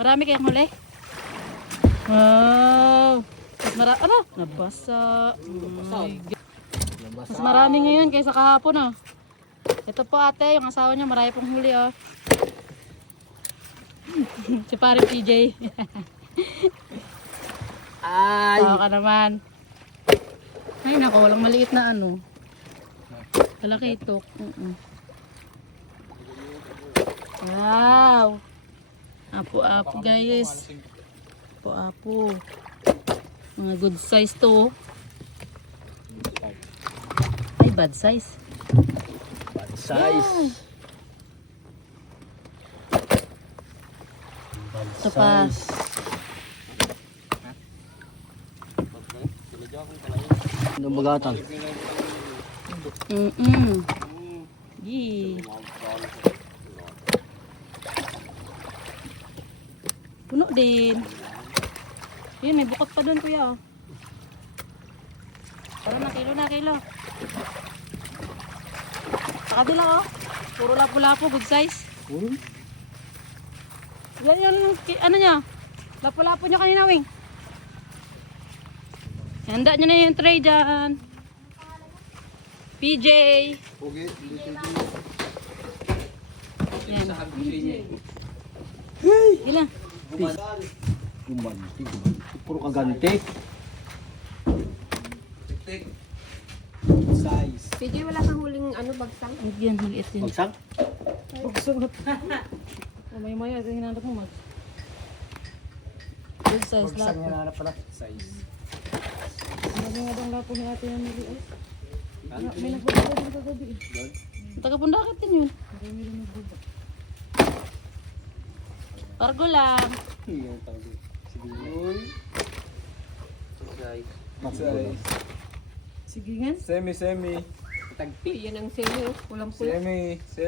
Marami kayong huli? Wow! Ano? Nabasa. Mas marami ngayon kaysa kahapon ah. Ito po ate, yung asawa niya marami pong huli oh. Si pare PJ. Ay! Tawa ka naman. Ay nako, walang maliit na ano. Malaki ito. Wow! Apo-apo guys. Apo-apo. Mga good size to. Ay, bad size. Bad size. Bad Ito pa. size. Ano bagatan? Yee. Puno din. Yun, may bukot pa doon kuya. Para na kilo. Sa kabila oh. Puro lapu-lapu, good size. Yan yung, ano niya? Lapu-lapu niya kanina, Wing. Handa niya na yung tray dyan. PJ. Okay. Yan. Ilan? Gumanti. Puro kaganti. Size. PJ, wala kang huling ano, bagsang? Yan, maliit din. Bagsang? Bagsugot. Maya-maya, ito hinanap mo mag. Good size Bagsang lapo. yan hanap pala. Size. Maging nga daw lapo ni ate yung maliit. May nagbabago din kagabi eh. Taga-pundakit din yun. Marami rin nagbabago. Pargo lang. Yung tawag. Sige. Size. Sige nga. Semi. Tagpi, yan ang semi, oh. Walang pula. Semi.